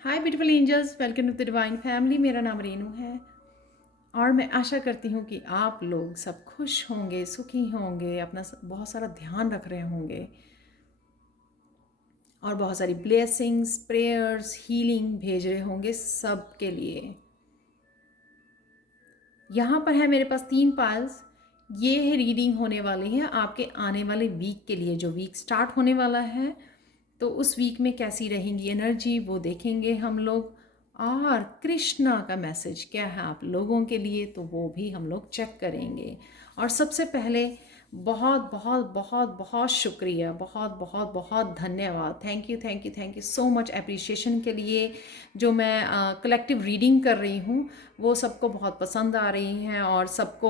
Hi beautiful angels, welcome to the divine family. मेरा नाम रेनू है और मैं आशा करती हूँ कि आप लोग सब खुश होंगे, सुखी होंगे, अपना बहुत सारा ध्यान रख रहे होंगे और बहुत सारी ब्लेसिंग्स, प्रेयर्स, हीलिंग भेज रहे होंगे सब के लिए। यहाँ पर है मेरे पास 3 पाइल्स। ये है रीडिंग होने वाली है आपके आने वाले वीक के लिए, जो वीक स्टार्ट होने वाला है। तो उस वीक में कैसी रहेंगी एनर्जी वो देखेंगे हम लोग, और कृष्णा का मैसेज क्या है आप लोगों के लिए तो वो भी हम लोग चेक करेंगे। और सबसे पहले बहुत बहुत बहुत बहुत शुक्रिया, बहुत बहुत बहुत धन्यवाद, thank you thank you thank you so much appreciation के लिए। जो मैं कलेक्टिव रीडिंग कर रही हूँ वो सबको बहुत पसंद आ रही हैं और सब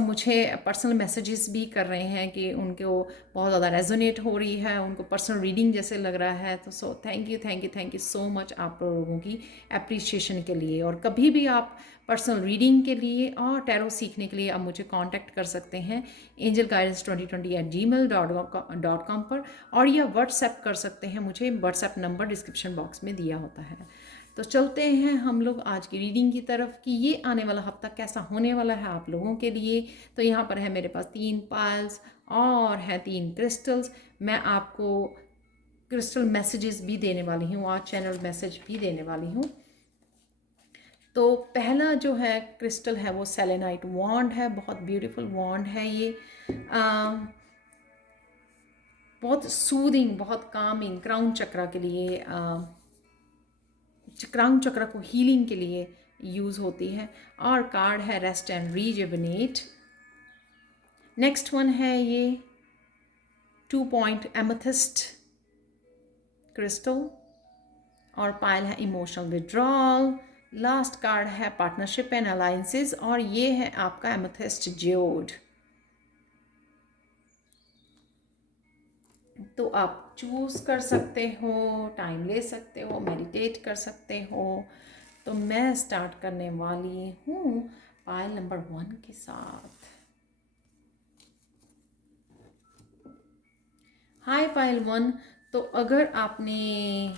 मुझे पर्सनल मैसेजेस भी कर रहे हैं कि उनको बहुत ज़्यादा रेजोनेट हो रही है, उनको पर्सनल रीडिंग जैसे लग रहा है। तो thank you thank you thank you so much आप लोगों की अप्रिसिएशन के लिए। और कभी भी आप पर्सनल रीडिंग के लिए और टैरो सीखने के लिए आप मुझे कांटेक्ट कर सकते हैं angelguidance2020@gmail.com पर, और या व्हाट्सएप कर सकते हैं मुझे। व्हाट्सएप नंबर डिस्क्रिप्शन बॉक्स में दिया होता है। तो चलते हैं हम लोग आज की रीडिंग की तरफ कि ये आने वाला हफ्ता कैसा होने वाला है आप लोगों के लिए। तो यहाँ पर है मेरे पास 3 पाइल्स और हैं 3 क्रिस्टल्स। मैं आपको क्रिस्टल मैसेजेस भी देने वाली हूँ, आज चैनल मैसेज भी देने वाली हूँ। तो पहला जो है क्रिस्टल है वो सेलेनाइट वॉन्ड है। बहुत ब्यूटीफुल वॉन्ड है ये। बहुत सूदिंग, बहुत कामिंग, क्राउन चक्रा के लिए, क्राउन चक्र को हीलिंग के लिए यूज़ होती है। और कार्ड है रेस्ट एंड रीजुविनेट। नेक्स्ट वन है ये 2 पॉइंट एमेथिस्ट क्रिस्टल। और पायल है इमोशनल विड्रॉल। लास्ट कार्ड है पार्टनरशिप एंड अलायंसेस, और ये है आपका एमेथिस्ट ज्योड। तो आप चूज़ कर सकते हो, टाइम ले सकते हो, मेडिटेट कर सकते हो। तो मैं स्टार्ट करने वाली हूँ पायल नंबर 1 के साथ। हाय पायल 1। तो अगर आपने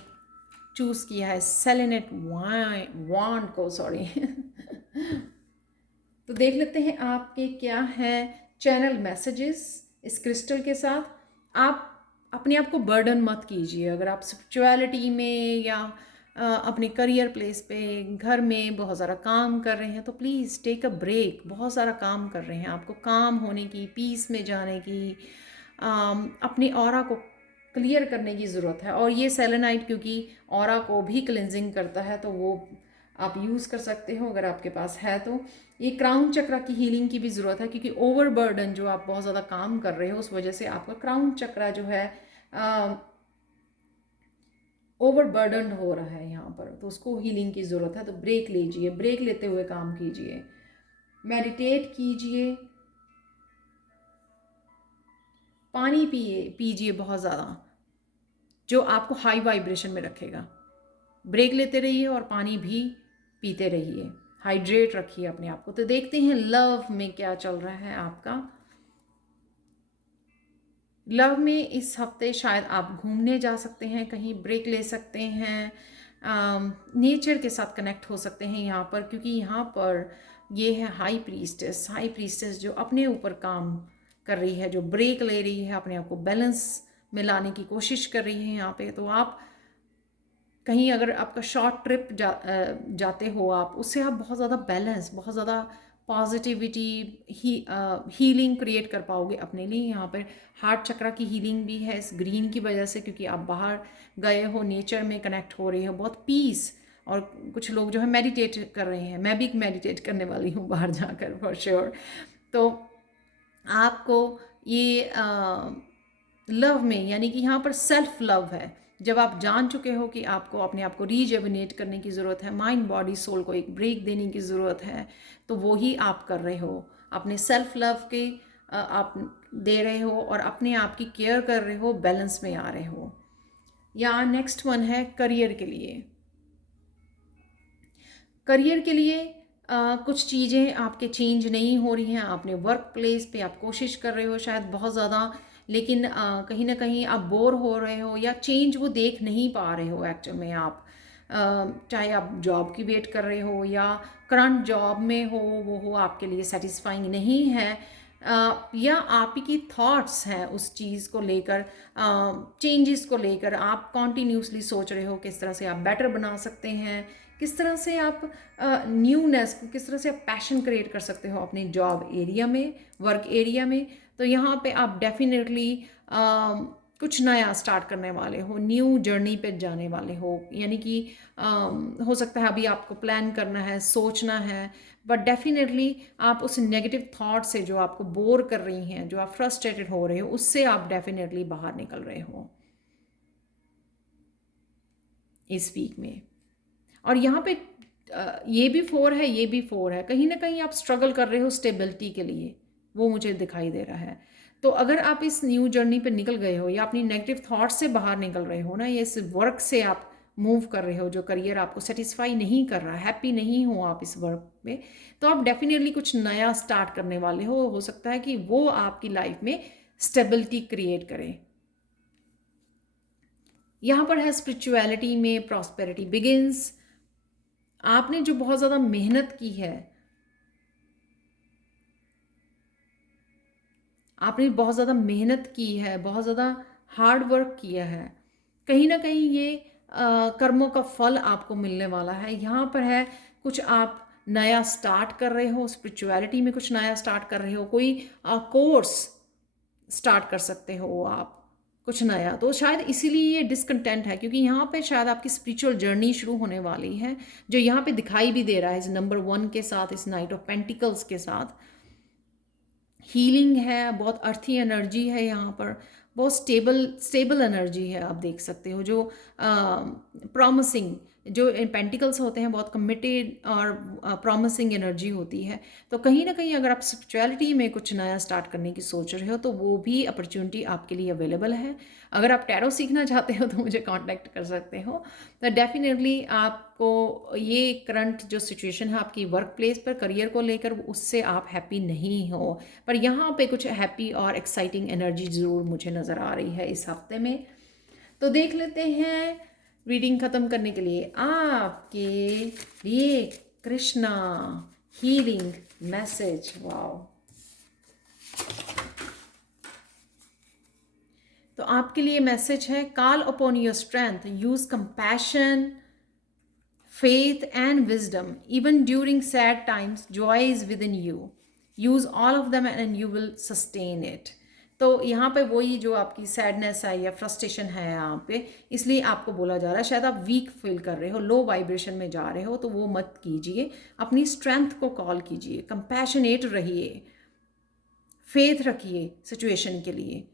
चूज़ किया है सेलेनेट वॉन्ड को, सॉरी तो देख लेते हैं आपके क्या है चैनल मैसेजेस इस क्रिस्टल के साथ। आप अपने आप को बर्डन मत कीजिए। अगर आप स्पिरिचुअलिटी में या अपने करियर प्लेस पे, घर में बहुत सारा काम कर रहे हैं तो प्लीज़ टेक अ ब्रेक। बहुत सारा काम कर रहे हैं, आपको काम होने की, पीस में जाने की, अपने ऑरा को क्लियर करने की ज़रूरत है। और ये सेलेनाइट क्योंकि ऑरा को भी क्लिनजिंग करता है तो वो आप यूज़ कर सकते हो अगर आपके पास है तो। ये क्राउन चक्र की हीलिंग की भी ज़रूरत है क्योंकि ओवरबर्डन, जो आप बहुत ज़्यादा काम कर रहे हो उस वजह से आपका क्राउन चक्र जो है ओवरबर्डन हो रहा है यहाँ पर, तो उसको हीलिंग की ज़रूरत है। तो ब्रेक लीजिए, ब्रेक लेते हुए काम कीजिए, मेडिटेट कीजिए, पानी पीजिए बहुत ज़्यादा, जो आपको हाई वाइब्रेशन में रखेगा। ब्रेक लेते रहिए और पानी भी पीते रहिए, हाइड्रेट रखिए अपने आप को। तो देखते हैं लव में क्या चल रहा है आपका। लव में इस हफ्ते शायद आप घूमने जा सकते हैं, कहीं ब्रेक ले सकते हैं, नेचर के साथ कनेक्ट हो सकते हैं यहाँ पर, क्योंकि यहाँ पर ये है हाई प्रीस्टेस। हाई प्रीस्टेस जो अपने ऊपर काम कर रही है, जो ब्रेक ले रही है, अपने आप को बैलेंस में लाने की कोशिश कर रही है यहाँ पे। तो आप कहीं अगर आपका शॉर्ट ट्रिप जाते हो आप, उससे आप बहुत ज़्यादा बैलेंस, बहुत ज़्यादा पॉजिटिविटी, हीलिंग क्रिएट कर पाओगे अपने लिए। यहाँ पर हार्ट चक्र की हीलिंग भी है इस ग्रीन की वजह से, क्योंकि आप बाहर गए हो, नेचर में कनेक्ट हो रहे हो, बहुत पीस। और कुछ लोग जो है मेडिटेट कर रहे हैं, मैं भी मेडिटेट करने वाली हूँ बाहर जाकर फॉर श्योर। तो आपको ये लव में, यानी कि यहाँ पर सेल्फ लव है। जब आप जान चुके हो कि आपको अपने आप को रीजेवनेट करने की ज़रूरत है, माइंड बॉडी सोल को एक ब्रेक देने की ज़रूरत है, तो वो ही आप कर रहे हो। अपने सेल्फ लव के आप दे रहे हो और अपने आप की केयर कर रहे हो, बैलेंस में आ रहे हो। या नेक्स्ट वन है करियर के लिए। करियर के लिए कुछ चीज़ें आपके चेंज नहीं हो रही हैं। आपने वर्क प्लेस पे आप कोशिश कर रहे हो शायद बहुत ज़्यादा, लेकिन कहीं ना कहीं आप बोर हो रहे हो या चेंज वो देख नहीं पा रहे हो एक्चुअल में आप। चाहे आप जॉब की वेट कर रहे हो या करंट जॉब में हो, वो आपके लिए सेटिस्फाइंग नहीं है, या आपकी थॉट्स हैं उस चीज़ को लेकर, चेंजेस को लेकर आप कॉन्टीन्यूसली सोच रहे हो किस तरह से आप बेटर बना सकते हैं, किस तरह से आप न्यूनेस को, किस तरह से आप पैशन क्रिएट कर सकते हो अपने जॉब एरिया में, वर्क एरिया में। तो यहाँ पे आप डेफिनेटली कुछ नया स्टार्ट करने वाले हो, न्यू जर्नी पे जाने वाले हो, यानी कि हो सकता है अभी आपको प्लान करना है, सोचना है, बट डेफिनेटली आप उस नेगेटिव थॉट से जो आपको बोर कर रही हैं, जो आप फ्रस्ट्रेटेड हो रहे हो, उससे आप डेफिनेटली बाहर निकल रहे हो इस वीक में। और यहाँ पे ये भी 4 है, ये भी 4 है, कहीं ना कहीं आप स्ट्रगल कर रहे हो स्टेबिलिटी के लिए, वो मुझे दिखाई दे रहा है। तो अगर आप इस न्यू जर्नी पे निकल गए हो या अपनी नेगेटिव थॉट से बाहर निकल रहे हो ना, या इस वर्क से आप मूव कर रहे हो जो करियर आपको सेटिस्फाई नहीं कर रहा, हैप्पी नहीं हो आप इस वर्क में, तो आप डेफिनेटली कुछ नया स्टार्ट करने वाले हो सकता है कि वो आपकी लाइफ में स्टेबिलिटी क्रिएट करे। यहाँ पर है स्पिरिचुअलिटी में प्रॉस्पेरिटी बिगिंस। आपने जो बहुत ज़्यादा मेहनत की है, आपने बहुत ज़्यादा मेहनत की है, बहुत ज़्यादा हार्ड वर्क किया है, कहीं ना कहीं ये कर्मों का फल आपको मिलने वाला है। यहाँ पर है कुछ आप नया स्टार्ट कर रहे हो, स्पिरिचुअलिटी में कुछ नया स्टार्ट कर रहे हो, कोई कोर्स स्टार्ट कर सकते हो आप कुछ नया। तो शायद इसीलिए ये डिसकंटेंट है, क्योंकि यहाँ पे शायद आपकी स्पिरिचुअल जर्नी शुरू होने वाली है, जो यहाँ पे दिखाई भी दे रहा है इस नंबर 1 के साथ, इस नाइट ऑफ पेंटिकल्स के साथ। हीलिंग है, बहुत अर्थी एनर्जी है यहाँ पर, बहुत स्टेबल एनर्जी है, आप देख सकते हो, जो प्रॉमिसिंग, जो पेंटिकल्स होते हैं बहुत कमिटेड और प्रॉमिसिंग एनर्जी होती है। तो कहीं ना कहीं अगर आप स्पिरिचुअलिटी में कुछ नया स्टार्ट करने की सोच रहे हो तो वो भी अपॉर्चुनिटी आपके लिए अवेलेबल है। अगर आप टैरो सीखना चाहते हो तो मुझे कांटेक्ट कर सकते हो। तो डेफिनेटली आपको ये करंट जो सिचुएशन है आपकी वर्क प्लेस पर करियर को लेकर, उससे आप हैप्पी नहीं हो, पर यहाँ पे कुछ हैप्पी और एक्साइटिंग एनर्जी ज़रूर मुझे नज़र आ रही है इस हफ्ते में। तो देख लेते हैं रीडिंग ख़त्म करने के लिए आपके लिए कृष्णा हीलिंग मैसेज। वाओ! तो आपके लिए मैसेज है, call upon your strength, use compassion, faith and wisdom even during sad times, joy is within you, use all of them and you will sustain it। तो यहाँ पे वही जो आपकी सैडनेस है या फ्रस्ट्रेशन है यहाँ पे, इसलिए आपको बोला जा रहा है, शायद आप वीक फील कर रहे हो, लो वाइब्रेशन में जा रहे हो, तो वो मत कीजिए, अपनी स्ट्रेंथ को कॉल कीजिए, कंपैशनेट रहिए, फेथ रखिए सिचुएशन के लिए।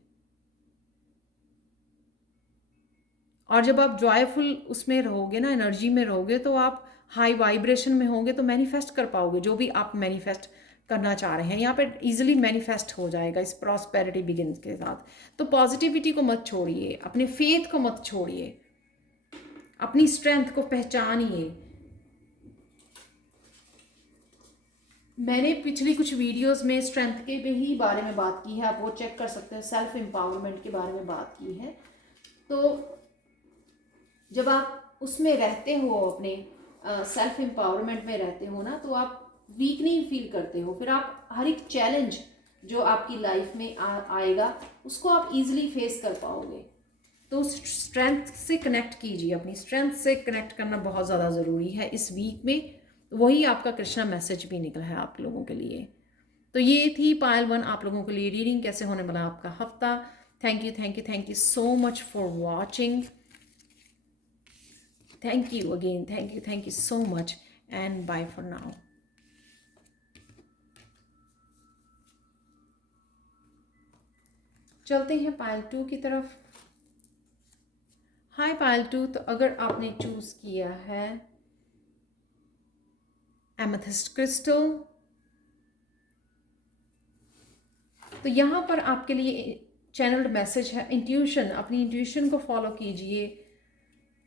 और जब आप जॉयफुल उसमें रहोगे ना, एनर्जी में रहोगे, तो आप हाई वाइब्रेशन में होंगे, तो मैनिफेस्ट कर पाओगे जो भी आप मैनिफेस्ट करना चाह रहे हैं, यहाँ पे इजीली मैनिफेस्ट हो जाएगा इस प्रॉस्पेरिटी बिगिंस के साथ। तो पॉजिटिविटी को मत छोड़िए, अपने फेथ को मत छोड़िए, अपनी स्ट्रेंथ को पहचानिए। मैंने पिछली कुछ वीडियोस में स्ट्रेंथ के भी ही बारे में बात की है, आप वो चेक कर सकते हैं, सेल्फ एम्पावरमेंट के बारे में बात की है। तो जब आप उसमें रहते हो, अपने सेल्फ एम्पावरमेंट में रहते हो ना, तो आप वीक नहीं फील करते हो, फिर आप हर एक चैलेंज जो आपकी लाइफ में आएगा उसको आप इजीली फेस कर पाओगे। तो स्ट्रेंथ से कनेक्ट कीजिए, अपनी स्ट्रेंथ से कनेक्ट करना बहुत ज़्यादा ज़रूरी है इस वीक में। वही आपका कृष्णा मैसेज भी निकला है आप लोगों के लिए। तो ये थी पायल 1 आप लोगों के लिए रीडिंग, कैसे होने वाला आपका हफ्ता। Thank you so much for watching. Thank you again. Thank you so much. And bye for now. चलते हैं पायल 2 की तरफ। हाय पायल 2, तो अगर आपने चूज किया है एमेथिस्ट क्रिस्टल, तो यहाँ पर आपके लिए चैनल्ड मैसेज है, इंट्यूशन, अपनी इंट्यूशन को फॉलो कीजिए,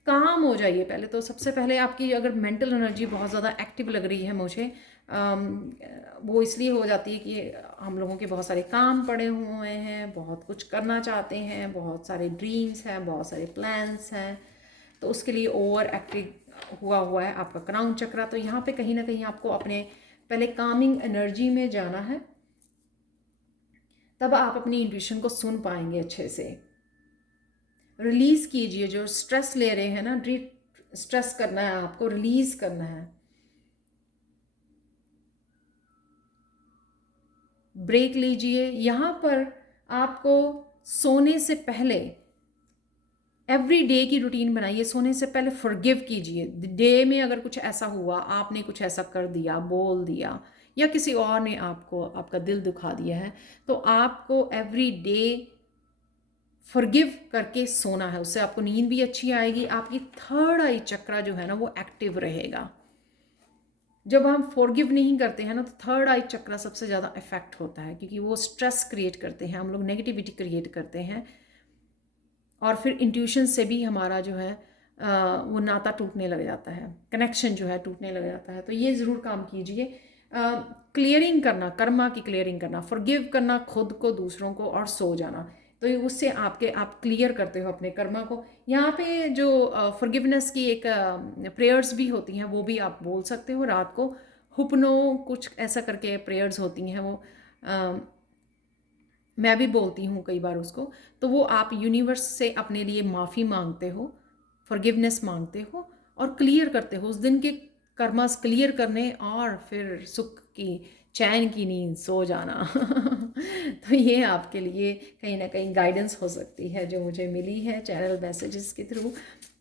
काम हो जाइए। पहले तो सबसे पहले आपकी अगर मेंटल एनर्जी बहुत ज़्यादा एक्टिव लग रही है मुझे, वो इसलिए हो जाती है कि हम लोगों के बहुत सारे काम पड़े हुए हैं, बहुत कुछ करना चाहते हैं, बहुत सारे ड्रीम्स हैं, बहुत सारे प्लान्स हैं, तो उसके लिए ओवर एक्टिव हुआ है आपका क्राउन चक्रा। तो यहाँ पे कहीं ना कहीं आपको अपने पहले कामिंग एनर्जी में जाना है, तब आप अपनी इंट्यूशन को सुन पाएंगे अच्छे से। रिलीज कीजिए जो स्ट्रेस ले रहे हैं ना, स्ट्रेस करना है आपको, रिलीज करना है। ब्रेक लीजिए। यहाँ पर आपको सोने से पहले एवरी डे की रूटीन बनाइए। सोने से पहले फॉरगिव कीजिए। डे में अगर कुछ ऐसा हुआ, आपने कुछ ऐसा कर दिया, बोल दिया, या किसी और ने आपको आपका दिल दुखा दिया है, तो आपको एवरी डे फॉरगिव करके सोना है। उससे आपको नींद भी अच्छी आएगी, आपकी थर्ड आई चक्रा जो है ना वो एक्टिव रहेगा। जब हम फॉरगिव नहीं करते हैं ना, तो थर्ड आई चक्रा सबसे ज़्यादा इफेक्ट होता है, क्योंकि वो स्ट्रेस क्रिएट करते हैं, हम लोग नेगेटिविटी क्रिएट करते हैं, और फिर इंट्यूशन से भी हमारा जो है वो नाता टूटने लग जाता है, कनेक्शन जो है टूटने लग जाता है। तो ये ज़रूर काम कीजिए। क्लियरिंग करना, कर्मा की क्लियरिंग करना, फॉरगिव करना खुद को, दूसरों को, और सो जाना। तो उससे आप क्लियर करते हो अपने कर्मा को। यहाँ पे जो फॉरगिवनेस की एक प्रेयर्स भी होती हैं, वो भी आप बोल सकते हो रात को। हुपनो कुछ ऐसा करके प्रेयर्स होती हैं, वो मैं भी बोलती हूँ कई बार उसको। तो वो आप यूनिवर्स से अपने लिए माफ़ी मांगते हो, फॉरगिवनेस मांगते हो, और क्लियर करते हो उस दिन के कर्मास क्लियर करने, और फिर सुख की, चैन की नींद, सो जाना। तो ये आपके लिए कहीं ना कहीं गाइडेंस हो सकती है जो मुझे मिली है चैनल मैसेजेस के थ्रू।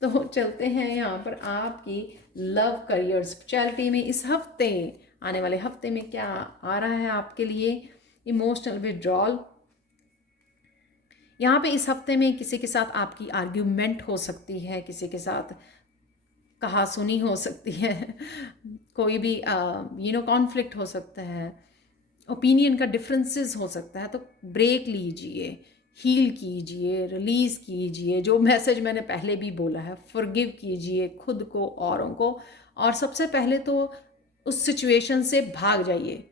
तो चलते हैं यहाँ पर आपकी लव करियर स्पिरिचुअलिटी में इस हफ्ते, आने वाले हफ्ते में क्या आ रहा है आपके लिए। इमोशनल विड्रॉल, यहाँ पे इस हफ्ते में किसी के साथ आपकी आर्ग्यूमेंट हो सकती है, किसी के साथ कहा सुनी हो सकती है, कोई भी कॉन्फ्लिक्ट हो सकता है, ओपिनियन का डिफरेंसेस हो सकता है। तो ब्रेक लीजिए, हील कीजिए, रिलीज़ कीजिए। जो मैसेज मैंने पहले भी बोला है, फॉरगिव कीजिए खुद को, औरों को, और सबसे पहले तो उस सिचुएशन से भाग जाइए।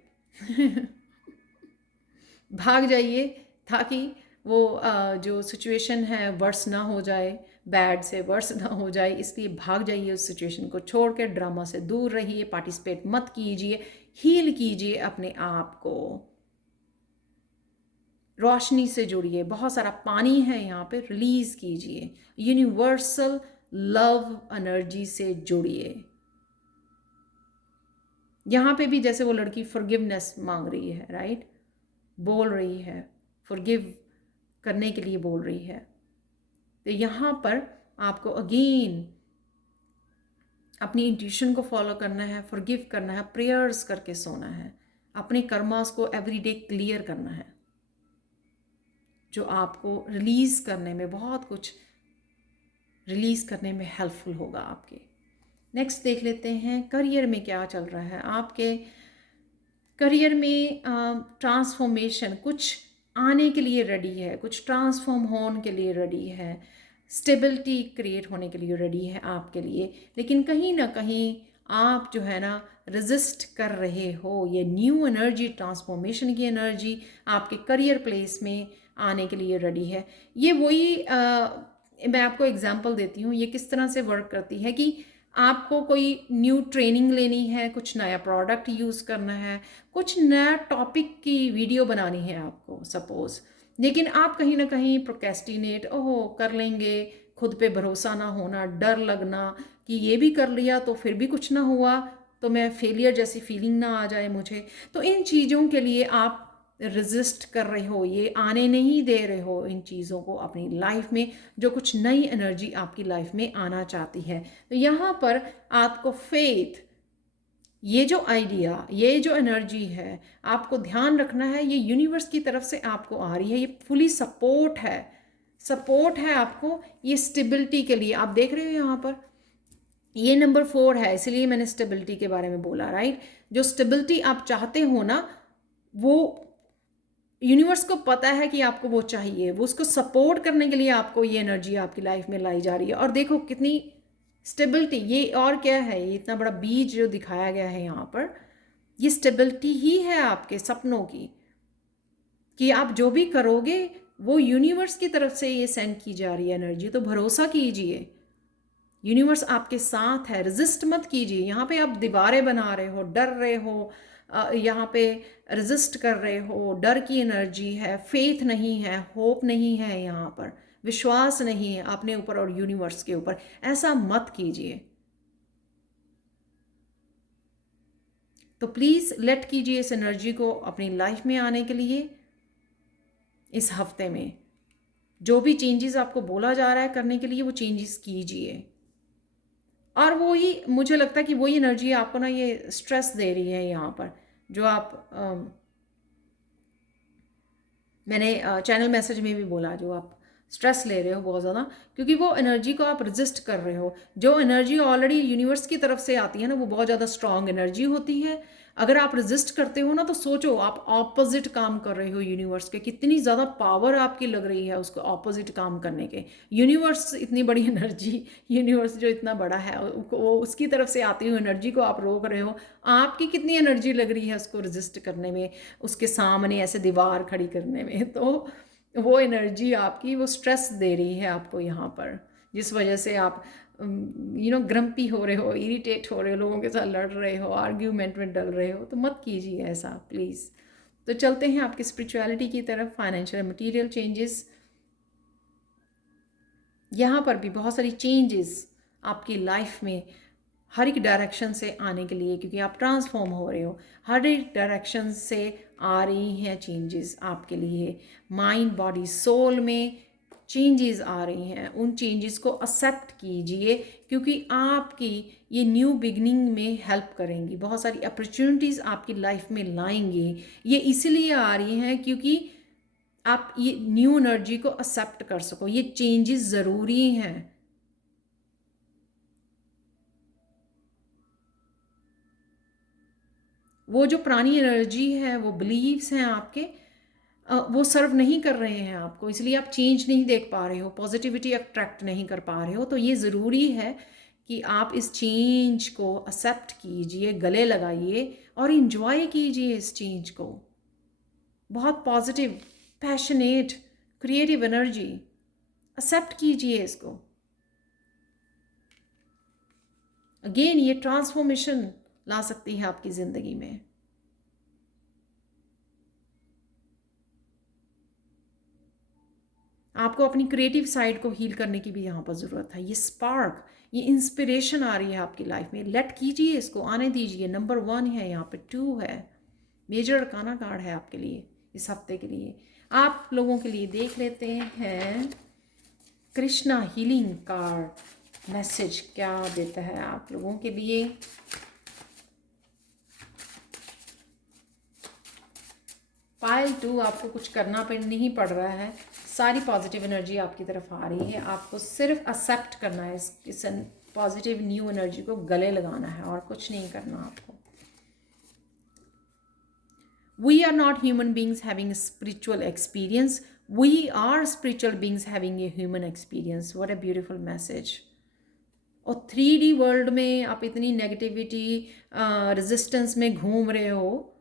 भाग जाइए, ताकि वो जो सिचुएशन है वर्स ना हो जाए, बैड से वर्स ना हो जाए, इसलिए भाग जाइए उस सिचुएशन को छोड़ के, ड्रामा से दूर रहिए, पार्टिसिपेट मत कीजिए, हील कीजिए अपने आप को, रोशनी से जुड़िए। बहुत सारा पानी है यहाँ पे, रिलीज कीजिए, यूनिवर्सल लव एनर्जी से जुड़िए। यहाँ पे भी जैसे वो लड़की फॉरगिवनेस मांग रही है, राइट, बोल रही है, फॉरगिव करने के लिए बोल रही है, तो यहाँ पर आपको अगेन अपनी इंट्यूशन को फॉलो करना है, फॉरगिव करना है, प्रेयर्स करके सोना है, अपने कर्मास को एवरीडे क्लियर करना है, जो आपको रिलीज करने में, बहुत कुछ रिलीज करने में हेल्पफुल होगा आपके। नेक्स्ट देख लेते हैं करियर में क्या चल रहा है आपके। करियर में ट्रांसफॉर्मेशन कुछ आने के लिए रेडी है, कुछ ट्रांसफॉर्म होने के लिए रेडी है, स्टेबिलिटी क्रिएट होने के लिए रेडी है आपके लिए। लेकिन कहीं ना कहीं आप जो है ना रेजिस्ट कर रहे हो। ये न्यू एनर्जी, ट्रांसफॉर्मेशन की एनर्जी आपके करियर प्लेस में आने के लिए रेडी है। ये वही मैं आपको एग्जांपल देती हूँ ये किस तरह से वर्क करती है, कि आपको कोई न्यू ट्रेनिंग लेनी है, कुछ नया प्रोडक्ट यूज़ करना है, कुछ नया टॉपिक की वीडियो बनानी है आपको सपोज़, लेकिन आप कहीं ना कहीं प्रोक्रेस्टिनेट, ओहो कर लेंगे, खुद पे भरोसा ना होना, डर लगना कि ये भी कर लिया तो फिर भी कुछ ना हुआ, तो मैं फेलियर जैसी फीलिंग ना आ जाए मुझे। तो इन चीज़ों के लिए आप रेजिस्ट कर रहे हो, ये आने नहीं दे रहे हो इन चीज़ों को अपनी लाइफ में, जो कुछ नई एनर्जी आपकी लाइफ में आना चाहती है। तो यहाँ पर आपको फेथ, ये जो आइडिया, ये जो एनर्जी है, आपको ध्यान रखना है, ये यूनिवर्स की तरफ से आपको आ रही है, ये फुली सपोर्ट है, सपोर्ट है आपको ये स्टेबिलिटी के लिए। आप देख रहे हो यहाँ पर ये नंबर 4 है, इसलिए मैंने स्टेबिलिटी के बारे में बोला, राइट। जो स्टेबिलिटी आप चाहते हो ना, वो यूनिवर्स को पता है कि आपको वो चाहिए, वो उसको सपोर्ट करने के लिए आपको ये एनर्जी आपकी लाइफ में लाई जा रही है। और देखो कितनी स्टेबिलिटी, ये और क्या है, ये इतना बड़ा बीज जो दिखाया गया है यहाँ पर, ये स्टेबिलिटी ही है आपके सपनों की, कि आप जो भी करोगे वो यूनिवर्स की तरफ से ये सेंड की जा रही है एनर्जी। तो भरोसा कीजिए, यूनिवर्स आपके साथ है, रेजिस्ट मत कीजिए। यहाँ पे आप दीवारें बना रहे हो, डर रहे हो, यहाँ पे रेजिस्ट कर रहे हो, डर की एनर्जी है, फेथ नहीं है, होप नहीं है, यहाँ पर विश्वास नहीं है अपने ऊपर और यूनिवर्स के ऊपर, ऐसा मत कीजिए। तो प्लीज़ लेट कीजिए इस एनर्जी को अपनी लाइफ में आने के लिए। इस हफ्ते में जो भी चेंजेस आपको बोला जा रहा है करने के लिए, वो चेंजेस कीजिए। और वो ही मुझे लगता है कि वही एनर्जी आपको ना ये स्ट्रेस दे रही है यहाँ पर, जो आप मैंने चैनल मैसेज में भी बोला, जो आप स्ट्रेस ले रहे हो बहुत ज़्यादा, क्योंकि वो एनर्जी को आप रजिस्ट कर रहे हो। जो एनर्जी ऑलरेडी यूनिवर्स की तरफ से आती है ना, वो बहुत ज़्यादा स्ट्रांग एनर्जी होती है। अगर आप रजिस्ट करते हो ना, तो सोचो आप ऑपोजिट काम कर रहे हो यूनिवर्स के, कितनी ज़्यादा पावर आपकी लग रही है उसको ऑपोजिट काम करने के। यूनिवर्स इतनी बड़ी एनर्जी, यूनिवर्स जो इतना बड़ा है, वो उसकी तरफ से आती हुई एनर्जी को आप रोक रहे हो। आपकी कितनी एनर्जी लग रही है उसको रजिस्ट करने में, उसके सामने ऐसे दीवार खड़ी करने में। तो वो एनर्जी आपकी वो स्ट्रेस दे रही है आपको यहाँ पर, जिस वजह से आप ग्रम्पी हो रहे हो, इरिटेट हो रहे हो, लोगों के साथ लड़ रहे हो, आर्ग्यूमेंट में डल रहे हो। तो मत कीजिए ऐसा प्लीज़। तो चलते हैं आपकी स्पिरिचुअलिटी की तरफ, फाइनेंशियल मटीरियल चेंजेस। यहाँ पर भी बहुत सारी चेंजेस आपकी लाइफ में हर एक डायरेक्शन से आने के लिए, क्योंकि आप ट्रांसफॉर्म हो रहे हो, हर एक डायरेक्शन से आ रही हैं चेंजेस आपके लिए। माइंड बॉडी सोल में चेंजेस आ रही हैं, उन चेंजेस को एक्सेप्ट कीजिए, क्योंकि आपकी ये न्यू बिगनिंग में हेल्प करेंगी। बहुत सारी अपॉर्चुनिटीज़ आपकी लाइफ में लाएंगी। ये इसीलिए आ रही हैं क्योंकि आप ये न्यू एनर्जी को एक्सेप्ट कर सको। ये चेंजेस ज़रूरी हैं। वो जो पुरानी एनर्जी है, वो बिलीव्स हैं आपके, वो सर्व नहीं कर रहे हैं आपको, इसलिए आप चेंज नहीं देख पा रहे हो, पॉजिटिविटी अट्रैक्ट नहीं कर पा रहे हो। तो ये ज़रूरी है कि आप इस चेंज को एक्सेप्ट कीजिए, गले लगाइए और इन्जॉय कीजिए इस चेंज को। बहुत positive, passionate, creative energy, accept कीजिए इसको। अगेन ये ट्रांसफॉर्मेशन ला सकती है आपकी ज़िंदगी में। आपको अपनी क्रिएटिव साइड को हील करने की भी यहाँ पर ज़रूरत है। ये स्पार्क, ये इंस्पिरेशन आ रही है आपकी लाइफ में, लेट कीजिए इसको, आने दीजिए। नंबर 1 है, यहाँ पे 2 है, मेजर अरकाना कार्ड है आपके लिए इस हफ्ते के लिए। आप लोगों के लिए देख लेते हैं कृष्णा हीलिंग कार्ड मैसेज क्या देता है आप लोगों के लिए। पाइल 2, आपको कुछ करना नहीं पड़ रहा है, सारी पॉजिटिव एनर्जी आपकी तरफ आ रही है। आपको सिर्फ एक्सेप्ट करना है इस पॉजिटिव न्यू एनर्जी को, गले लगाना है और कुछ नहीं करना आपको। We are not human beings having a spiritual experience. We are spiritual beings having a human experience. What a beautiful message. और 3D वर्ल्ड में आप इतनी नेगेटिविटी, रेजिस्टेंस में घूम रहे हो,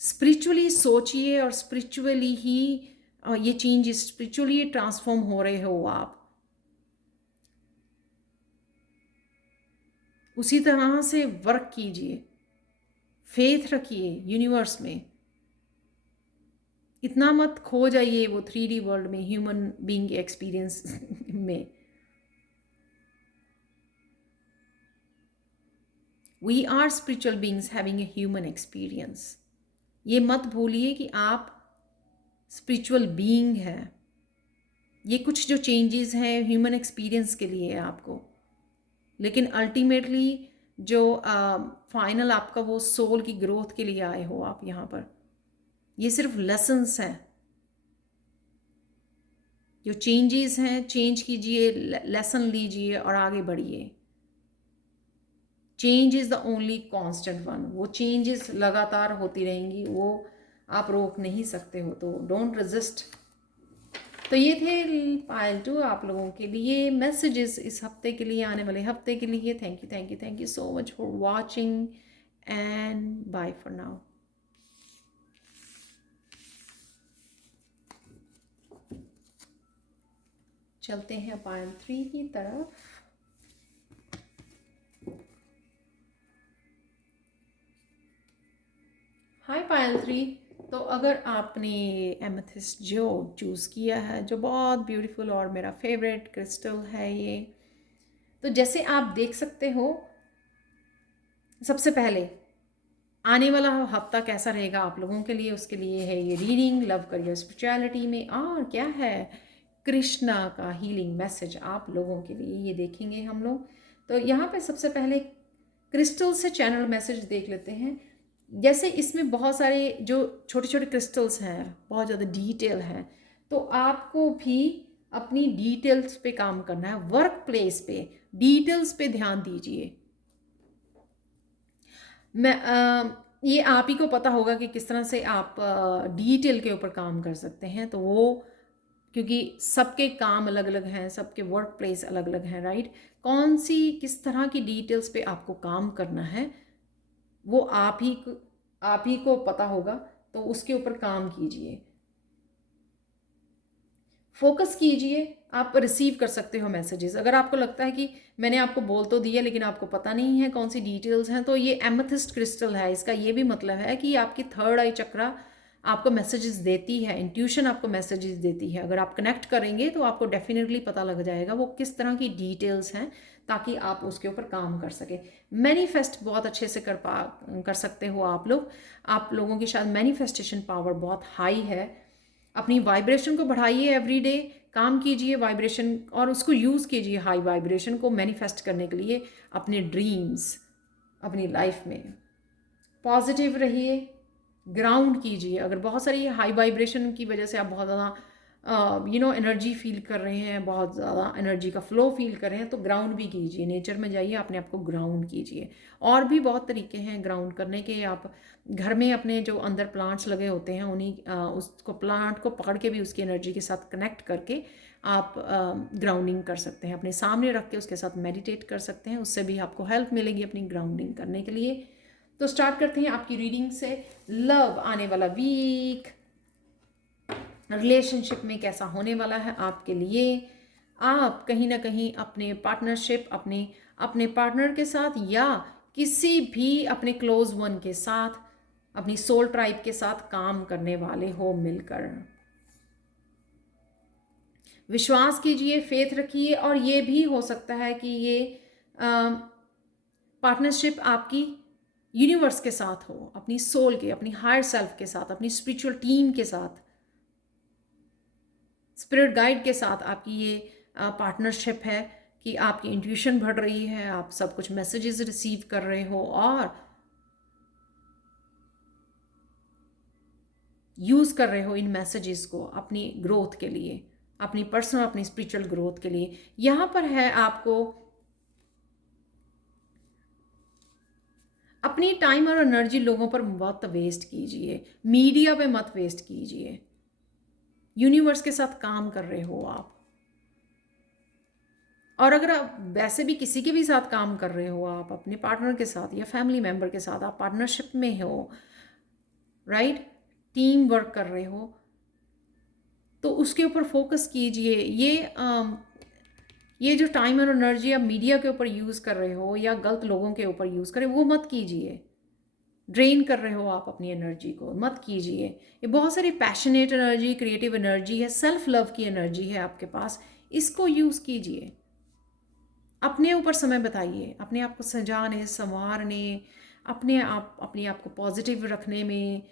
स्पिरिचुअली सोचिए और स्पिरिचुअली ही ये चेंजेस, स्पिरिचुअली ट्रांसफॉर्म हो रहे हो आप। उसी तरह से वर्क कीजिए, फेथ रखिए यूनिवर्स में। इतना मत खो जाइए वो 3D वर्ल्ड में, ह्यूमन बीइंग एक्सपीरियंस में। We are spiritual beings having a human experience. ये मत भूलिए कि आप स्पिरिचुअल बीइंग है। ये कुछ जो चेंजेस हैं ह्यूमन एक्सपीरियंस के लिए है आपको, लेकिन अल्टीमेटली जो फाइनल आपका वो सोल की ग्रोथ के लिए आए हो आप यहाँ पर। ये सिर्फ लेसन्स हैं। जो चेंजेस हैं, चेंज कीजिए, लेसन लीजिए और आगे बढ़िए। Change is the only constant one. वो चेंजेस लगातार होती रहेंगी, वो आप रोक नहीं सकते हो, तो डोंट रेजिस्ट। तो ये थे पायल 2 आप लोगों के लिए मैसेजेस इस हफ्ते के लिए, आने वाले हफ्ते के लिए। Thank you so much for watching and bye for now. चलते हैं पायल 3 की तरफ। हाय पायल 3। तो अगर आपने एमेथिस्ट जो चूज़ किया है, जो बहुत ब्यूटीफुल और मेरा फेवरेट क्रिस्टल है ये, तो जैसे आप देख सकते हो, सबसे पहले आने वाला हफ्ता कैसा रहेगा आप लोगों के लिए, उसके लिए है ये रीडिंग लव करियर स्पिरिचुअलिटी में। और क्या है कृष्णा का हीलिंग मैसेज आप लोगों के लिए, ये देखेंगे हम लोग। तो यहाँ पे सबसे पहले क्रिस्टल से चैनल मैसेज देख लेते हैं। जैसे इसमें बहुत सारे जो छोटे छोटे क्रिस्टल्स हैं, बहुत ज़्यादा डिटेल हैं, तो आपको भी अपनी डिटेल्स पे काम करना है। वर्क प्लेस पे डिटेल्स पे ध्यान दीजिए। मैं ये आप ही को पता होगा कि किस तरह से आप डिटेल के ऊपर काम कर सकते हैं। तो वो क्योंकि सबके काम अलग अलग हैं, सबके वर्क प्लेस अलग अलग हैं, राइट। कौन सी किस तरह की डिटेल्स पे आपको काम करना है वो आप ही को पता होगा। तो उसके ऊपर काम कीजिए, फोकस कीजिए। आप रिसीव कर सकते हो मैसेजेस। अगर आपको लगता है कि मैंने आपको बोल तो दिया लेकिन आपको पता नहीं है कौन सी डिटेल्स हैं, तो ये एमेथिस्ट क्रिस्टल है। इसका ये भी मतलब है कि आपकी थर्ड आई चक्रा आपको मैसेजेस देती है, इंट्यूशन आपको मैसेजेस देती है। अगर आप कनेक्ट करेंगे तो आपको डेफिनेटली पता लग जाएगा वो किस तरह की डिटेल्स हैं, ताकि आप उसके ऊपर काम कर सके। मैनिफेस्ट बहुत अच्छे से कर सकते हो आप लोग। आप लोगों की शायद मैनिफेस्टेशन पावर बहुत हाई है। अपनी वाइब्रेशन को बढ़ाइए, एवरीडे काम कीजिए वाइब्रेशन, और उसको यूज़ कीजिए हाई वाइब्रेशन को मैनिफेस्ट करने के लिए अपने ड्रीम्स, अपनी लाइफ में। पॉजिटिव रहिए, ग्राउंड कीजिए। अगर बहुत सारी हाई वाइब्रेशन की वजह से आप बहुत ज़्यादा एनर्जी फील कर रहे हैं, बहुत ज़्यादा एनर्जी का फ्लो फील कर रहे हैं, तो ग्राउंड भी कीजिए। नेचर में जाइए, अपने आप को ग्राउंड कीजिए। और भी बहुत तरीके हैं ग्राउंड करने के। आप घर में अपने जो अंदर प्लांट्स लगे होते हैं उसको प्लांट को पकड़ के भी उसकी एनर्जी के साथ कनेक्ट करके आप ग्राउंडिंग कर सकते हैं। अपने सामने रख के उसके साथ मेडिटेट कर सकते हैं, उससे भी आपको हेल्प मिलेगी अपनी ग्राउंडिंग करने के लिए। तो स्टार्ट करते हैं आपकी रीडिंग से। लव आने वाला वीक, रिलेशनशिप में कैसा होने वाला है आपके लिए। आप कहीं ना कहीं अपने पार्टनरशिप, अपने पार्टनर के साथ या किसी भी अपने क्लोज वन के साथ, अपनी सोल ट्राइब के साथ काम करने वाले हो मिलकर। विश्वास कीजिए, फेथ रखिए। और ये भी हो सकता है कि ये पार्टनरशिप आपकी यूनिवर्स के साथ हो, अपनी सोल के, अपनी हायर सेल्फ के साथ, अपनी स्पिरिचुअल टीम के साथ, स्पिरिट गाइड के साथ आपकी ये पार्टनरशिप है कि आपकी इंट्यूशन बढ़ रही है, आप सब कुछ मैसेजेस रिसीव कर रहे हो और यूज़ कर रहे हो इन मैसेजेस को अपनी ग्रोथ के लिए, अपनी पर्सनल, अपनी स्पिरिचुअल ग्रोथ के लिए। यहाँ पर है आपको अपनी टाइम और एनर्जी लोगों पर मत वेस्ट कीजिए, मीडिया पे मत वेस्ट कीजिए। यूनिवर्स के साथ काम कर रहे हो आप। और अगर आप वैसे भी किसी के भी साथ काम कर रहे हो, आप अपने पार्टनर के साथ या फैमिली मेम्बर के साथ आप पार्टनरशिप में हो, राइट, टीम वर्क कर रहे हो, तो उसके ऊपर फोकस कीजिए। ये जो टाइम और एनर्जी आप मीडिया के ऊपर यूज़ कर रहे हो या गलत लोगों के ऊपर यूज़ कर रहे हो, वो मत कीजिए। ड्रेन कर रहे हो आप अपनी एनर्जी को, मत कीजिए। ये बहुत सारी पैशनेट एनर्जी, क्रिएटिव एनर्जी है, सेल्फ लव की एनर्जी है आपके पास, इसको यूज़ कीजिए। अपने ऊपर समय बताइए, अपने आप को सजाने, संवारने, अपने आप को पॉजिटिव रखने में,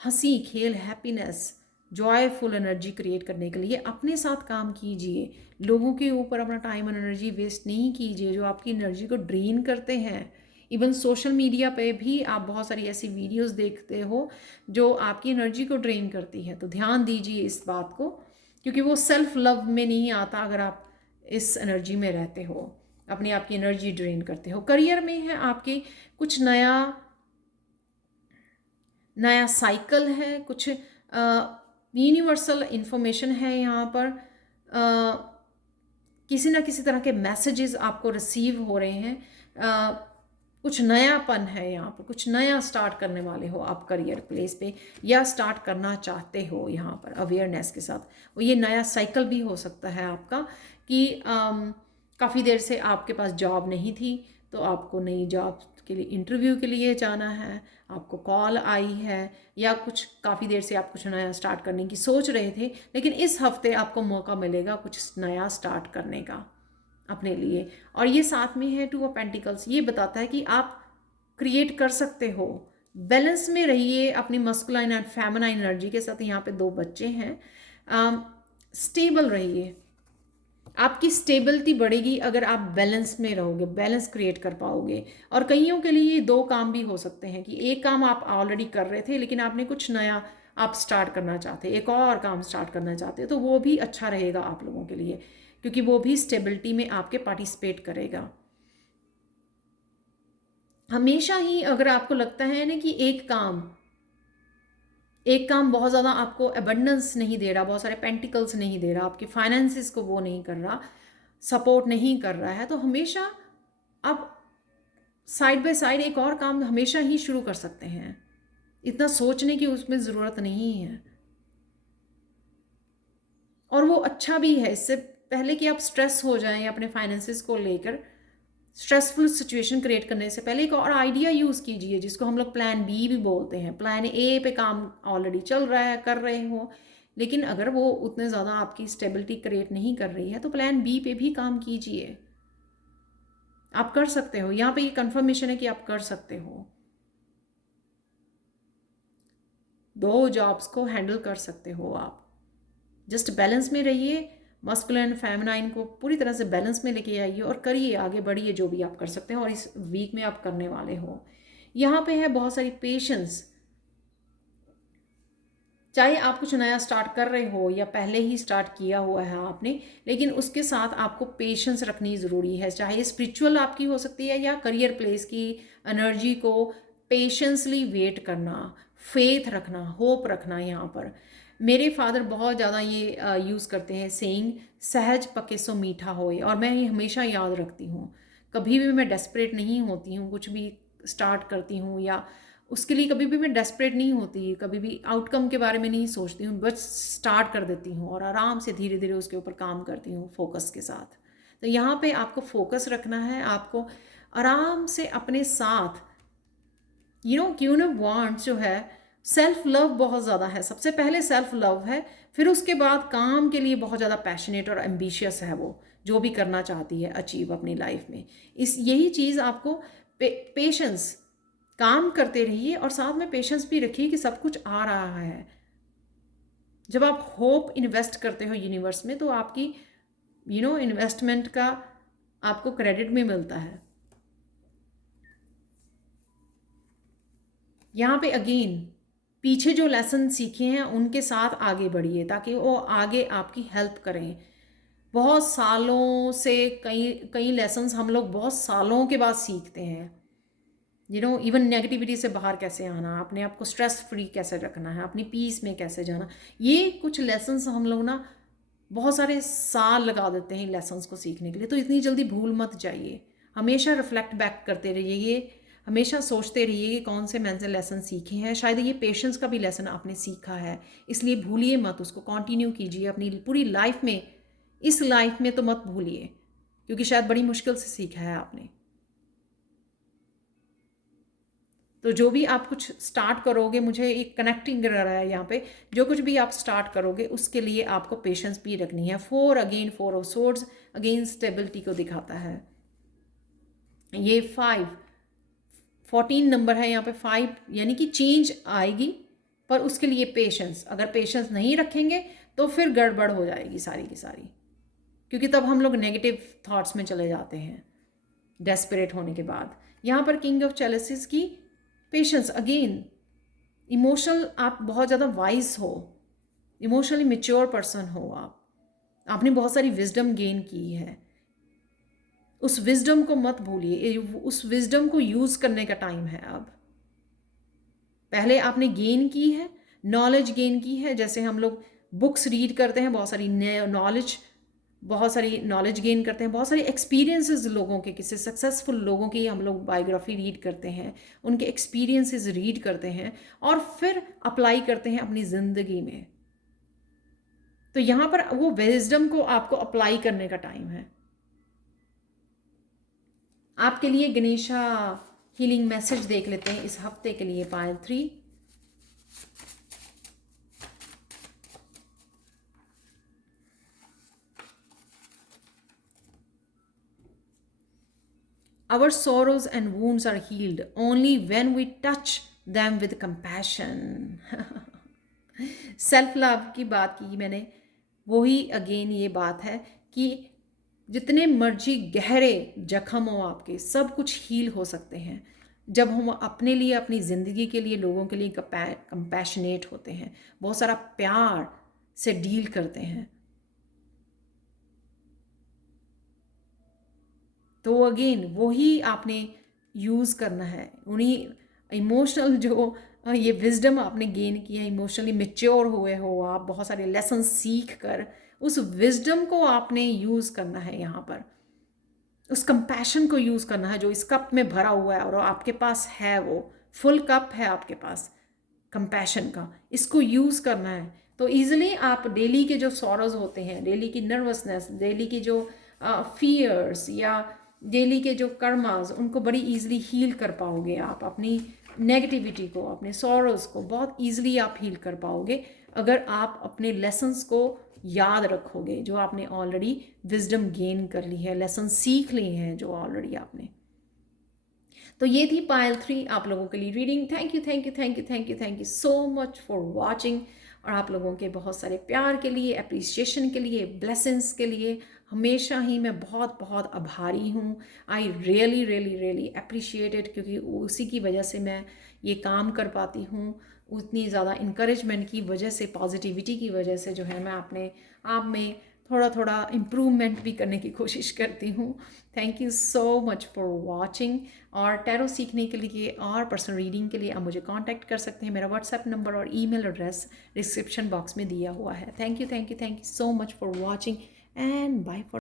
हंसी खेल, हैप्पीनेस, जॉयफुल एनर्जी क्रिएट करने के लिए अपने साथ काम कीजिए। लोगों के ऊपर अपना टाइम और एनर्जी वेस्ट नहीं कीजिए जो आपकी एनर्जी को ड्रेन करते हैं। इवन सोशल मीडिया पे भी आप बहुत सारी ऐसी वीडियोस देखते हो जो आपकी एनर्जी को ड्रेन करती है। तो ध्यान दीजिए इस बात को, क्योंकि वो सेल्फ लव में नहीं आता अगर आप इस एनर्जी में रहते हो, अपने आप की एनर्जी ड्रेन करते हो। करियर में है आपके कुछ नया साइकिल है, कुछ यूनिवर्सल इंफॉर्मेशन है यहाँ पर। किसी ना किसी तरह के मैसेजेस आपको रिसीव हो रहे हैं। कुछ नयापन है यहाँ पर, कुछ नया स्टार्ट करने वाले हो आप करियर प्लेस पे, या स्टार्ट करना चाहते हो यहाँ पर अवेयरनेस के साथ। वो ये नया साइकिल भी हो सकता है आपका कि काफ़ी देर से आपके पास जॉब नहीं थी, तो आपको नई जॉब के लिए इंटरव्यू के लिए जाना है, आपको कॉल आई है, या कुछ काफ़ी देर से आप कुछ नया स्टार्ट करने की सोच रहे थे, लेकिन इस हफ्ते आपको मौका मिलेगा कुछ नया स्टार्ट करने का अपने लिए। और ये साथ में है टू ऑफ पेंटिकल्स, ये बताता है कि आप क्रिएट कर सकते हो। बैलेंस में रहिए अपनी मस्कुलाइन एंड फेमिनाइन एनर्जी के साथ। यहाँ पे 2 बच्चे हैं। स्टेबल रहिए, आपकी स्टेबिलिटी बढ़ेगी अगर आप बैलेंस में रहोगे, बैलेंस क्रिएट कर पाओगे। और कईयों के लिए 2 काम भी हो सकते हैं कि एक काम आप ऑलरेडी कर रहे थे लेकिन आपने कुछ नया आप स्टार्ट करना चाहते, एक और काम स्टार्ट करना चाहते, तो वो भी अच्छा रहेगा आप लोगों के लिए, क्योंकि वो भी स्टेबिलिटी में आपके पार्टिसिपेट करेगा। हमेशा ही अगर आपको लगता है ना कि एक काम बहुत ज़्यादा आपको अबंडेंस नहीं दे रहा, बहुत सारे पेंटिकल्स नहीं दे रहा, आपके फाइनेंसिस को वो नहीं कर रहा, सपोर्ट नहीं कर रहा है, तो हमेशा आप साइड बाय साइड एक और काम हमेशा ही शुरू कर सकते हैं। इतना सोचने की उसमें ज़रूरत नहीं है। और वो अच्छा भी है, इससे पहले कि आप स्ट्रेस हो जाएं अपने फाइनेंसिस को लेकर, स्ट्रेसफुल सिचुएशन क्रिएट करने से पहले एक और आइडिया यूज़ कीजिए, जिसको हम लोग प्लान बी भी बोलते हैं। प्लान ए पे काम ऑलरेडी चल रहा है, कर रहे हो, लेकिन अगर वो उतने ज़्यादा आपकी स्टेबिलिटी क्रिएट नहीं कर रही है, तो प्लान बी पे भी काम कीजिए। आप कर सकते हो, यहाँ पे ये कंफर्मेशन है कि आप कर सकते हो, 2 जॉब्स को हैंडल कर सकते हो आप। जस्ट बैलेंस में रहिए, मस्कुलिन फेमिनाइन को पूरी तरह से बैलेंस में लेके आइए और करिए, आगे बढ़िए जो भी आप कर सकते हैं और इस वीक में आप करने वाले हो। यहाँ पे है बहुत सारी पेशेंस। चाहे आप कुछ नया स्टार्ट कर रहे हो या पहले ही स्टार्ट किया हुआ है आपने, लेकिन उसके साथ आपको पेशेंस रखनी ज़रूरी है। चाहे स्पिरिचुअल आपकी हो सकती है या करियर प्लेस की एनर्जी को पेशेंसली वेट करना, फेथ रखना, होप रखना। यहाँ पर मेरे फादर बहुत ज़्यादा ये यूज़ करते हैं सेइंग, सहज पके सो मीठा होए, और मैं ये हमेशा याद रखती हूँ। कभी भी मैं डेस्परेट नहीं होती हूँ, कुछ भी स्टार्ट करती हूँ या उसके लिए कभी भी मैं डेस्परेट नहीं होती, कभी भी आउटकम के बारे में नहीं सोचती हूँ, बस स्टार्ट कर देती हूँ और आराम से धीरे धीरे उसके ऊपर काम करती हूँ फोकस के साथ। तो यहाँ पे आपको फोकस रखना है, आपको आराम से अपने साथ क्यों ना वांट जो है, सेल्फ लव बहुत ज़्यादा है। सबसे पहले सेल्फ लव है, फिर उसके बाद काम के लिए बहुत ज़्यादा पैशनेट और एम्बिशियस है वो, जो भी करना चाहती है अचीव अपनी लाइफ में। यही चीज़ आपको पेशेंस, काम करते रहिए और साथ में पेशेंस भी रखिए कि सब कुछ आ रहा है। जब आप होप इन्वेस्ट करते हो यूनिवर्स में, तो आपकी इन्वेस्टमेंट का आपको क्रेडिट भी मिलता है। यहाँ पे अगेन पीछे जो लेसन सीखे हैं उनके साथ आगे बढ़िए, ताकि वो आगे आपकी हेल्प करें। बहुत सालों से कई कई लेसन्स हम लोग बहुत सालों के बाद सीखते हैं। इवन नेगेटिविटी से बाहर कैसे आना, अपने आप को स्ट्रेस फ्री कैसे रखना है, अपनी पीस में कैसे जाना, ये कुछ लेसन्स हम लोग ना बहुत सारे साल लगा देते हैं लेसन्स को सीखने के लिए। तो इतनी जल्दी भूल मत जाइए, हमेशा रिफ्लेक्ट बैक करते रहिए, हमेशा सोचते रहिए कि कौन से मैंने लेसन सीखे हैं। शायद ये पेशेंस का भी लेसन आपने सीखा है, इसलिए भूलिए मत, उसको कंटिन्यू कीजिए अपनी पूरी लाइफ में। इस लाइफ में तो मत भूलिए, क्योंकि शायद बड़ी मुश्किल से सीखा है आपने। तो जो भी आप कुछ स्टार्ट करोगे, मुझे एक कनेक्टिंग रहा है यहाँ पे, जो कुछ भी आप स्टार्ट करोगे उसके लिए आपको पेशेंस भी रखनी है। 4 ऑफ सोर्ड्स अगेन स्टेबिलिटी को दिखाता है। ये 14 नंबर है यहाँ पे, 5 यानी कि चेंज आएगी, पर उसके लिए पेशेंस। अगर पेशेंस नहीं रखेंगे तो फिर गड़बड़ हो जाएगी सारी की सारी, क्योंकि तब हम लोग नेगेटिव थॉट्स में चले जाते हैं डेस्परेट होने के बाद। यहाँ पर किंग ऑफ चैलेसिस की पेशेंस अगेन, इमोशनल आप बहुत ज़्यादा वाइज हो, इमोशनली मेच्योर पर्सन हो आपने बहुत सारी विजडम गेन की है। उस विजडम को मत भूलिए, उस विजडम को यूज़ करने का टाइम है अब। पहले आपने गेन की है, नॉलेज गेन की है, जैसे हम लोग बुक्स रीड करते हैं, बहुत सारी नॉलेज बहुत सारी नॉलेज गेन करते हैं, बहुत सारे एक्सपीरियंसेस लोगों के, किसी सक्सेसफुल लोगों की हम लोग बायोग्राफी रीड करते हैं, उनके एक्सपीरियंसेस रीड करते हैं और फिर अप्लाई करते हैं अपनी ज़िंदगी में। तो यहाँ पर वो विजडम को आपको अप्लाई करने का टाइम है। आपके लिए गणेशा हीलिंग मैसेज देख लेते हैं इस हफ्ते के लिए पायल 3। Our sorrows and wounds are healed only when we touch them with compassion. Self love की बात की मैंने, वही अगेन ये बात है कि जितने मर्जी गहरे जख्म हो आपके, सब कुछ हील हो सकते हैं जब हम अपने लिए, अपनी ज़िंदगी के लिए, लोगों के लिए कंपैशनेट होते हैं, बहुत सारा प्यार से डील करते हैं। तो अगेन वही आपने यूज़ करना है, उन्हीं इमोशनल जो ये विजडम आपने गेन किया, इमोशनली मेच्योर हुए हो आप, बहुत सारे लेसन सीख कर उस विजडम को आपने यूज़ करना है यहाँ पर, उस कंपैशन को यूज़ करना है जो इस कप में भरा हुआ है और आपके पास है, वो फुल कप है आपके पास कंपैशन का, इसको यूज़ करना है। तो ईज़िली आप डेली के जो सॉरोज होते हैं, डेली की नर्वसनेस, डेली की जो फियर्स या डेली के जो कर्मास, उनको बड़ी ईजिली हील कर पाओगे आप। अपनी नेगेटिविटी को, अपने सॉरोज को बहुत ईजिली आप हील कर पाओगे अगर आप अपने लेसन्स को याद रखोगे, जो आपने ऑलरेडी विजडम गेन कर ली है, लेसन सीख लिए हैं जो ऑलरेडी आपने। तो ये थी पायल 3 आप लोगों के लिए reading. Thank you thank you thank you thank you thank you so much for watching, और आप लोगों के बहुत सारे प्यार के लिए, अप्रिसिएशन के लिए, ब्लेसिंग्स के लिए हमेशा ही मैं बहुत बहुत आभारी हूँ। I really really really appreciate it, क्योंकि उसी की वजह से मैं ये काम कर पाती हूँ। उतनी ज़्यादा इंकरेजमेंट की वजह से, पॉजिटिविटी की वजह से जो है, मैं अपने आप में थोड़ा थोड़ा इम्प्रूवमेंट भी करने की कोशिश करती हूँ। Thank you so much for watching. और टैरो सीखने के लिए और पर्सनल रीडिंग के लिए आप मुझे कांटेक्ट कर सकते हैं। मेरा व्हाट्सएप नंबर और ईमेल एड्रेस डिस्क्रिप्शन बॉक्स में दिया हुआ है। Thank you thank you thank you so much for watching and bye for